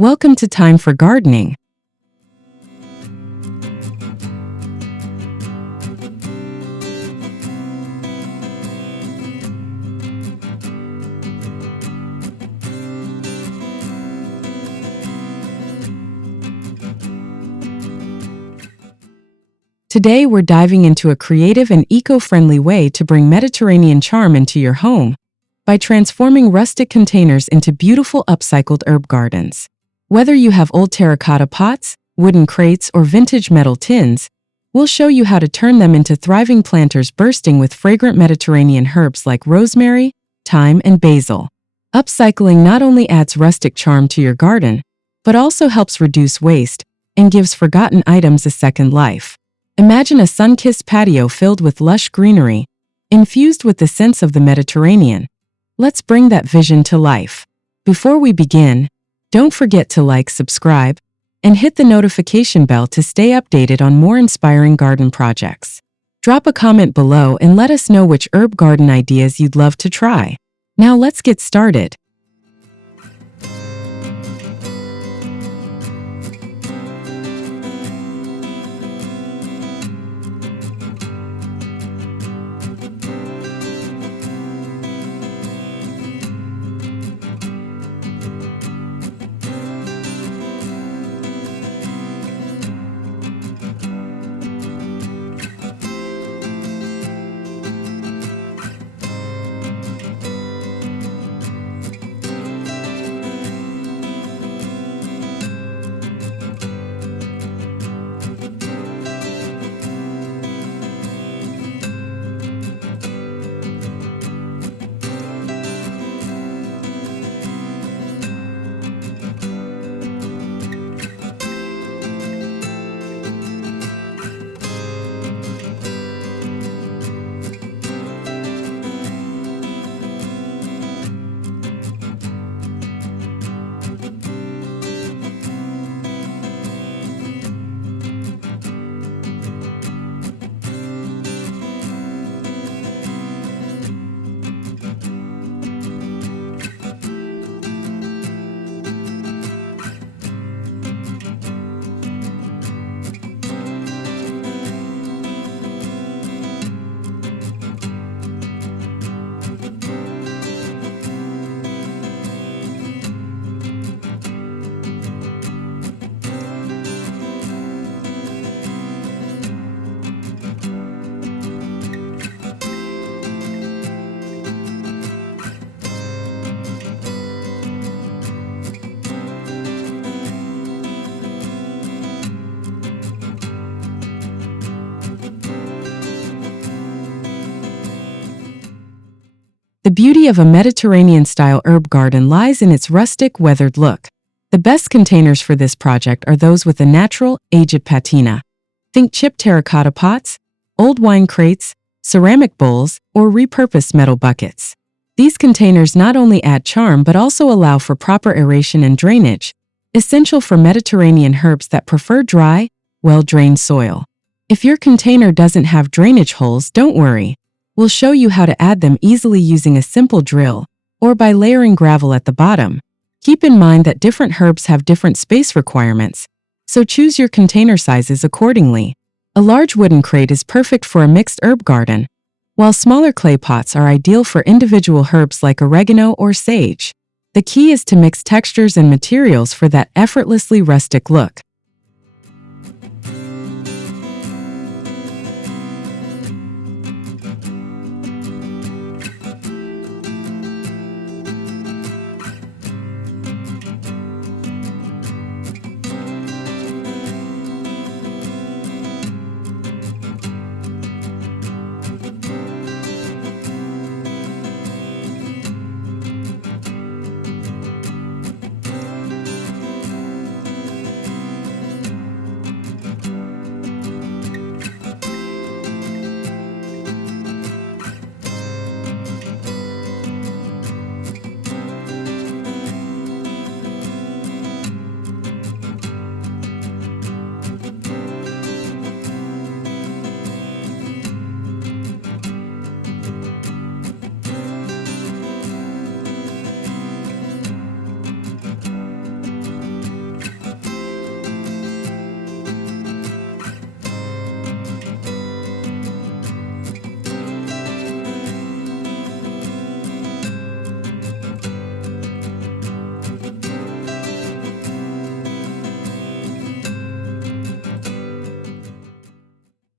Welcome to Time for Gardening. Today we're diving into a creative and eco-friendly way to bring Mediterranean charm into your home by transforming rustic containers into beautiful upcycled herb gardens. Whether you have old terracotta pots, wooden crates, or vintage metal tins, we'll show you how to turn them into thriving planters bursting with fragrant Mediterranean herbs like rosemary, thyme, and basil. Upcycling not only adds rustic charm to your garden, but also helps reduce waste and gives forgotten items a second life. Imagine a sun-kissed patio filled with lush greenery, infused with the scents of the Mediterranean. Let's bring that vision to life. Before we begin, don't forget to like, subscribe, and hit the notification bell to stay updated on more inspiring garden projects. Drop a comment below and let us know which herb garden ideas you'd love to try. Now let's get started. The beauty of a Mediterranean-style herb garden lies in its rustic, weathered look. The best containers for this project are those with a natural, aged patina. Think chipped terracotta pots, old wine crates, ceramic bowls, or repurposed metal buckets. These containers not only add charm but also allow for proper aeration and drainage, essential for Mediterranean herbs that prefer dry, well-drained soil. If your container doesn't have drainage holes, don't worry. We'll show you how to add them easily using a simple drill or by layering gravel at the bottom. Keep in mind that different herbs have different space requirements, so choose your container sizes accordingly. A large wooden crate is perfect for a mixed herb garden, while smaller clay pots are ideal for individual herbs like oregano or sage. The key is to mix textures and materials for that effortlessly rustic look.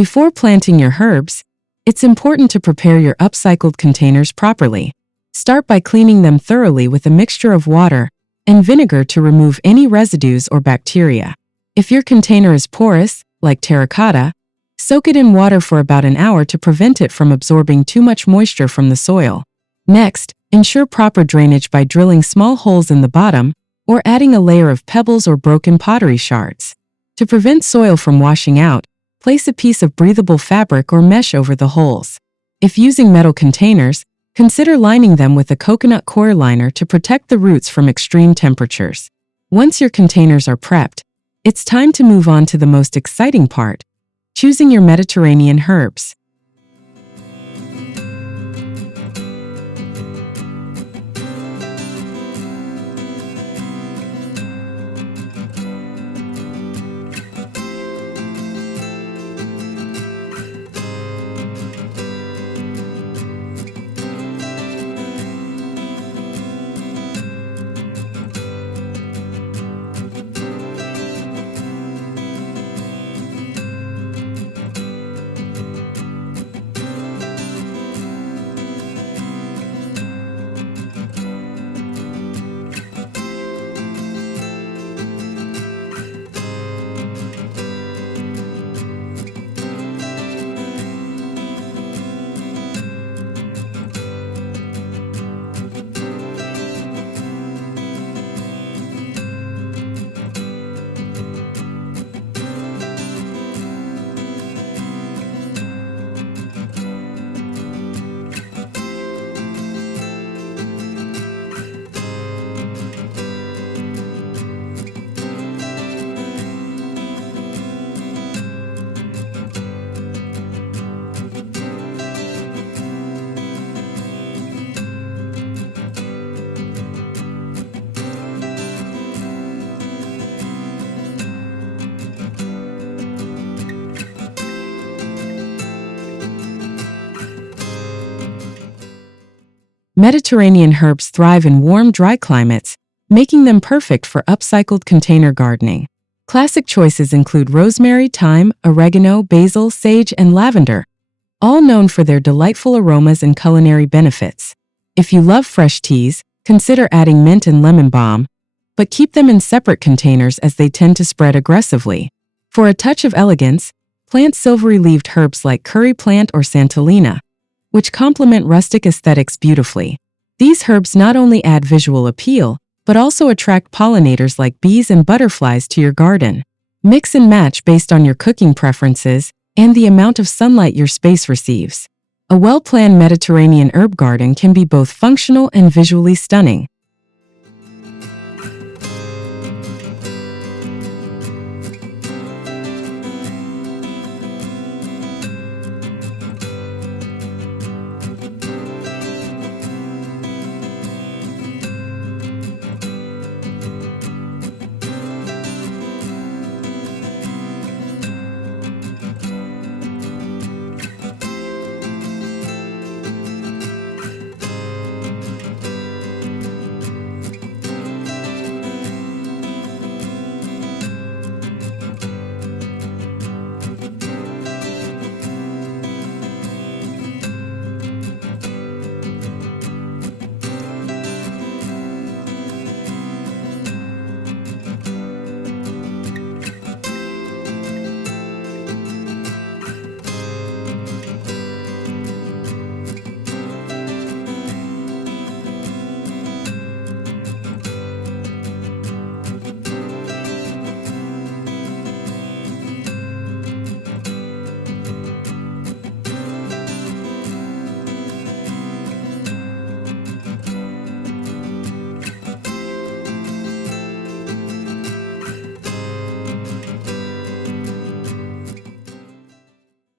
Before planting your herbs, it's important to prepare your upcycled containers properly. Start by cleaning them thoroughly with a mixture of water and vinegar to remove any residues or bacteria. If your container is porous, like terracotta, soak it in water for about an hour to prevent it from absorbing too much moisture from the soil. Next, ensure proper drainage by drilling small holes in the bottom or adding a layer of pebbles or broken pottery shards. To prevent soil from washing out, place a piece of breathable fabric or mesh over the holes. If using metal containers, consider lining them with a coconut coir liner to protect the roots from extreme temperatures. Once your containers are prepped, it's time to move on to the most exciting part: choosing your Mediterranean herbs. Mediterranean herbs thrive in warm, dry climates, making them perfect for upcycled container gardening. Classic choices include rosemary, thyme, oregano, basil, sage, and lavender, all known for their delightful aromas and culinary benefits. If you love fresh teas, consider adding mint and lemon balm, but keep them in separate containers as they tend to spread aggressively. For a touch of elegance, plant silvery-leaved herbs like curry plant or santolina, which complement rustic aesthetics beautifully. These herbs not only add visual appeal, but also attract pollinators like bees and butterflies to your garden. Mix and match based on your cooking preferences and the amount of sunlight your space receives. A well-planned Mediterranean herb garden can be both functional and visually stunning.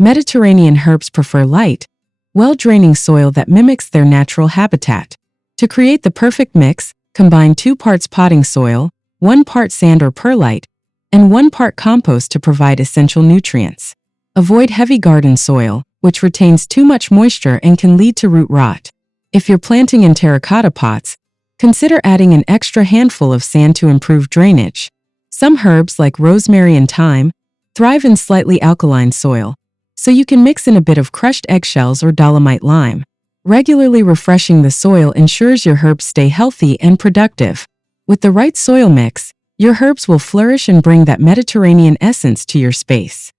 Mediterranean herbs prefer light, well-draining soil that mimics their natural habitat. To create the perfect mix, combine 2 parts potting soil, 1 part sand or perlite, and 1 part compost to provide essential nutrients. Avoid heavy garden soil, which retains too much moisture and can lead to root rot. If you're planting in terracotta pots, consider adding an extra handful of sand to improve drainage. Some herbs like rosemary and thyme thrive in slightly alkaline soil, so you can mix in a bit of crushed eggshells or dolomite lime. Regularly refreshing the soil ensures your herbs stay healthy and productive. With the right soil mix, your herbs will flourish and bring that Mediterranean essence to your space.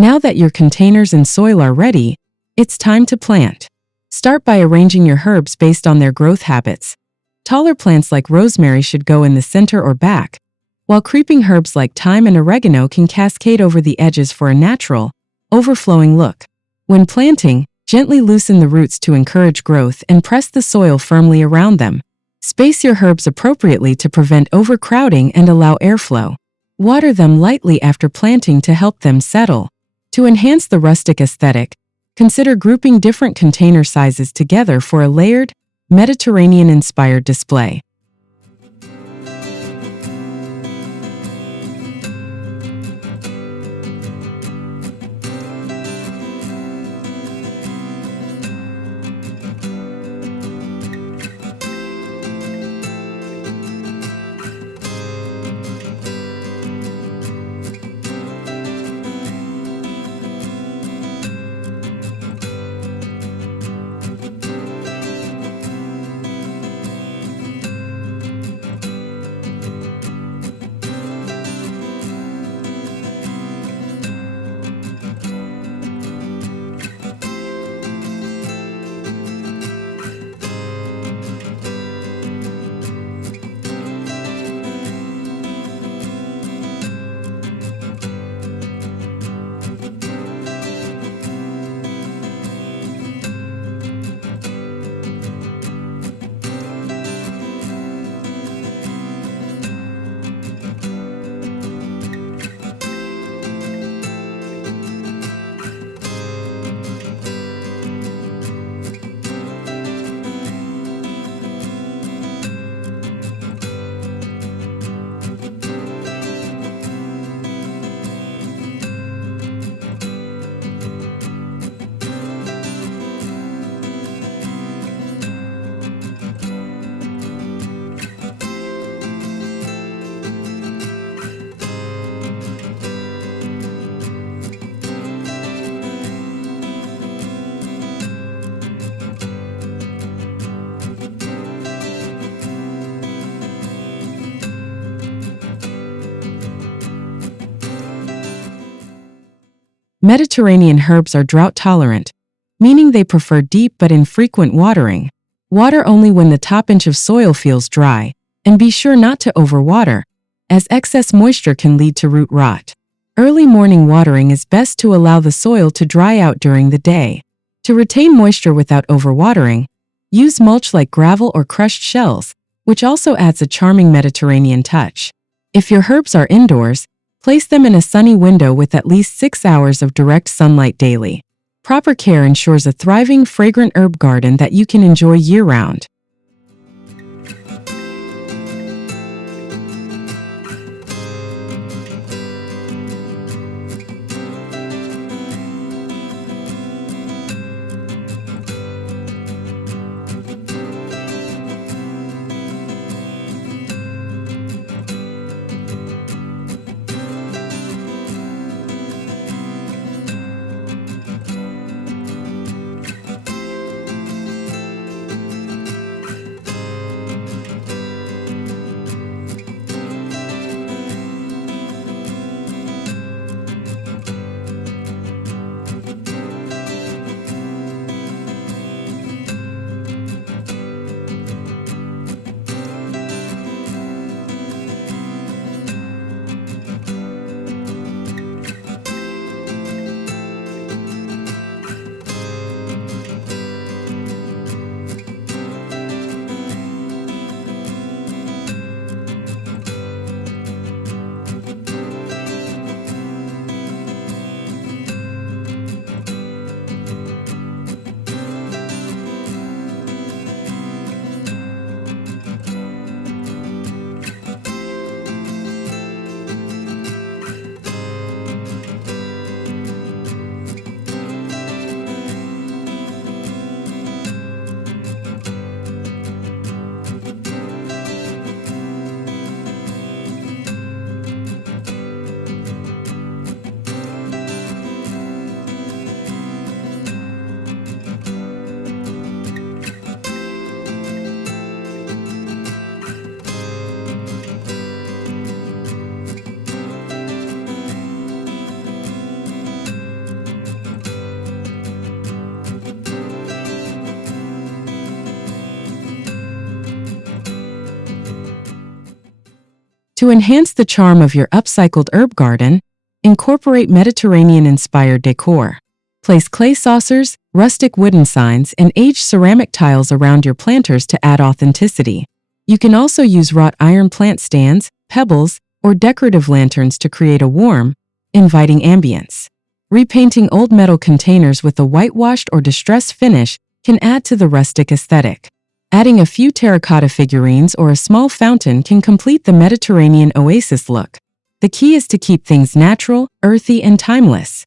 Now that your containers and soil are ready, it's time to plant. Start by arranging your herbs based on their growth habits. Taller plants like rosemary should go in the center or back, while creeping herbs like thyme and oregano can cascade over the edges for a natural, overflowing look. When planting, gently loosen the roots to encourage growth and press the soil firmly around them. Space your herbs appropriately to prevent overcrowding and allow airflow. Water them lightly after planting to help them settle. To enhance the rustic aesthetic, consider grouping different container sizes together for a layered, Mediterranean-inspired display. Mediterranean herbs are drought-tolerant, meaning they prefer deep but infrequent watering. Water only when the top inch of soil feels dry, and be sure not to overwater, as excess moisture can lead to root rot. Early morning watering is best to allow the soil to dry out during the day. To retain moisture without overwatering, use mulch like gravel or crushed shells, which also adds a charming Mediterranean touch. If your herbs are indoors, place them in a sunny window with at least 6 hours of direct sunlight daily. Proper care ensures a thriving, fragrant herb garden that you can enjoy year-round. To enhance the charm of your upcycled herb garden, incorporate Mediterranean-inspired decor. Place clay saucers, rustic wooden signs, and aged ceramic tiles around your planters to add authenticity. You can also use wrought iron plant stands, pebbles, or decorative lanterns to create a warm, inviting ambience. Repainting old metal containers with a whitewashed or distressed finish can add to the rustic aesthetic. Adding a few terracotta figurines or a small fountain can complete the Mediterranean oasis look. The key is to keep things natural, earthy, and timeless.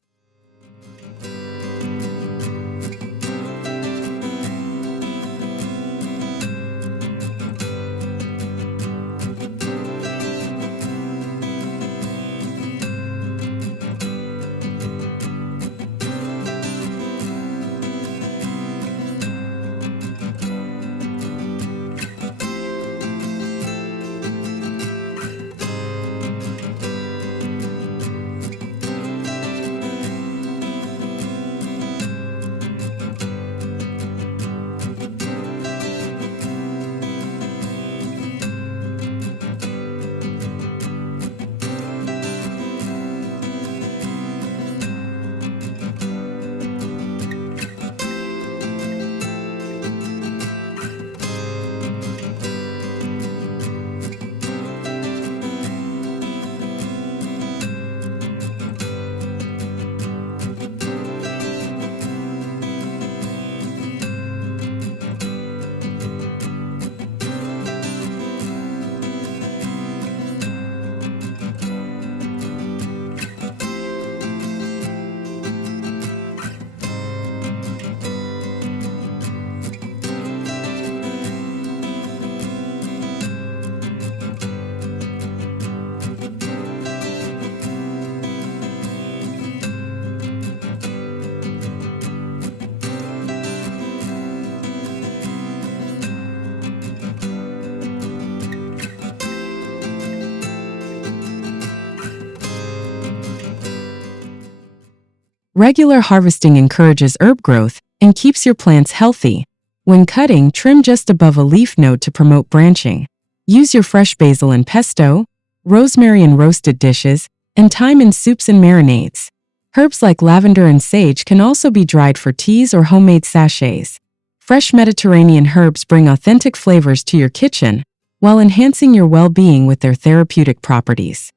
Regular harvesting encourages herb growth and keeps your plants healthy. When cutting, trim just above a leaf node to promote branching. Use your fresh basil in pesto, rosemary in roasted dishes, and thyme in soups and marinades. Herbs like lavender and sage can also be dried for teas or homemade sachets. Fresh Mediterranean herbs bring authentic flavors to your kitchen while enhancing your well-being with their therapeutic properties.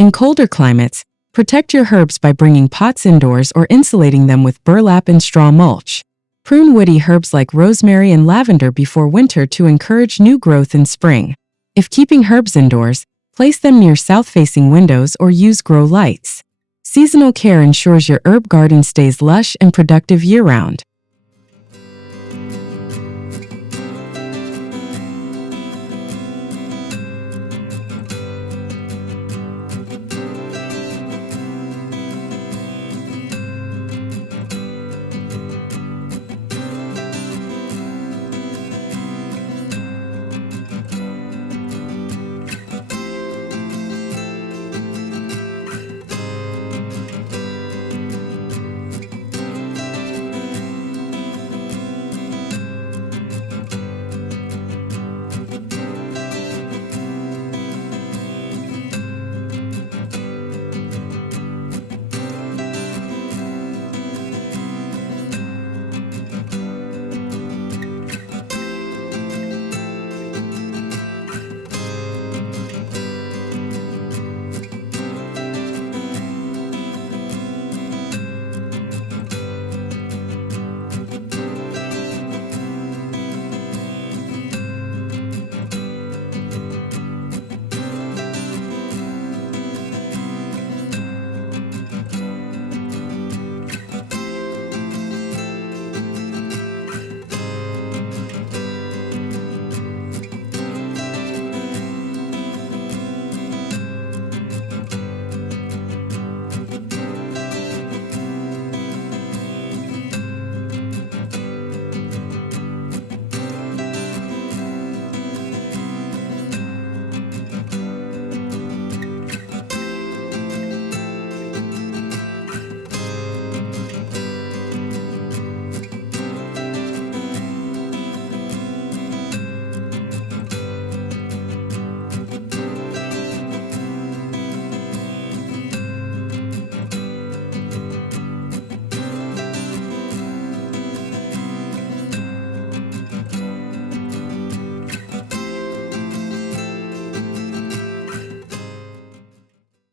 In colder climates, protect your herbs by bringing pots indoors or insulating them with burlap and straw mulch. Prune woody herbs like rosemary and lavender before winter to encourage new growth in spring. If keeping herbs indoors, place them near south-facing windows or use grow lights. Seasonal care ensures your herb garden stays lush and productive year-round.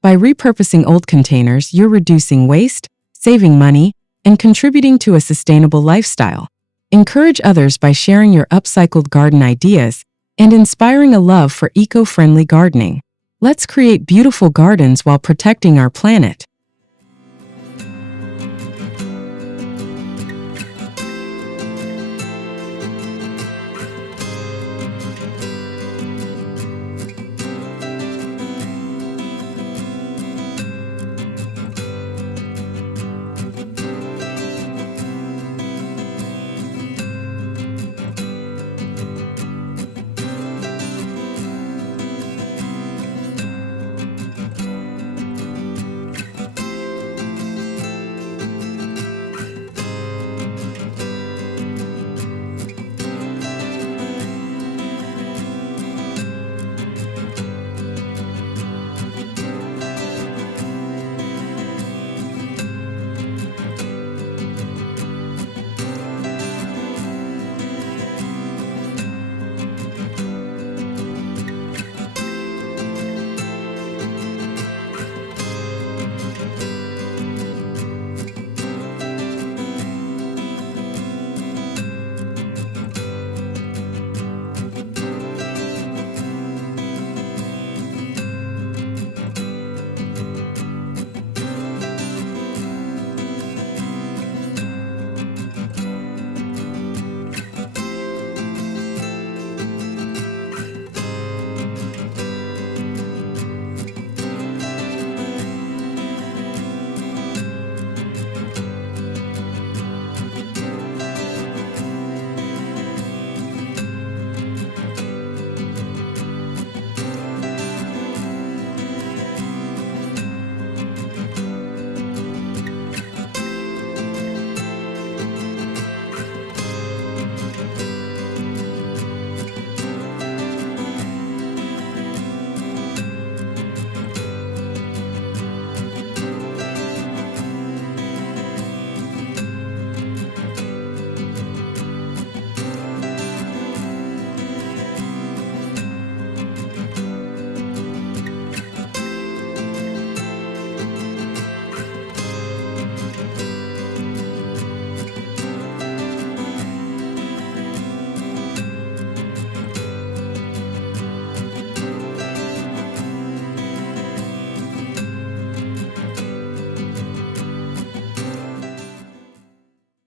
By repurposing old containers, you're reducing waste, saving money, and contributing to a sustainable lifestyle. Encourage others by sharing your upcycled garden ideas and inspiring a love for eco-friendly gardening. Let's create beautiful gardens while protecting our planet.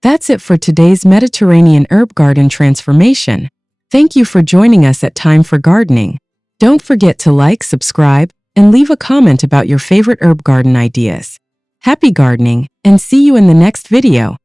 That's it for today's Mediterranean herb garden transformation. Thank you for joining us at Time for Gardening. Don't forget to like, subscribe, and leave a comment about your favorite herb garden ideas. Happy gardening, and see you in the next video.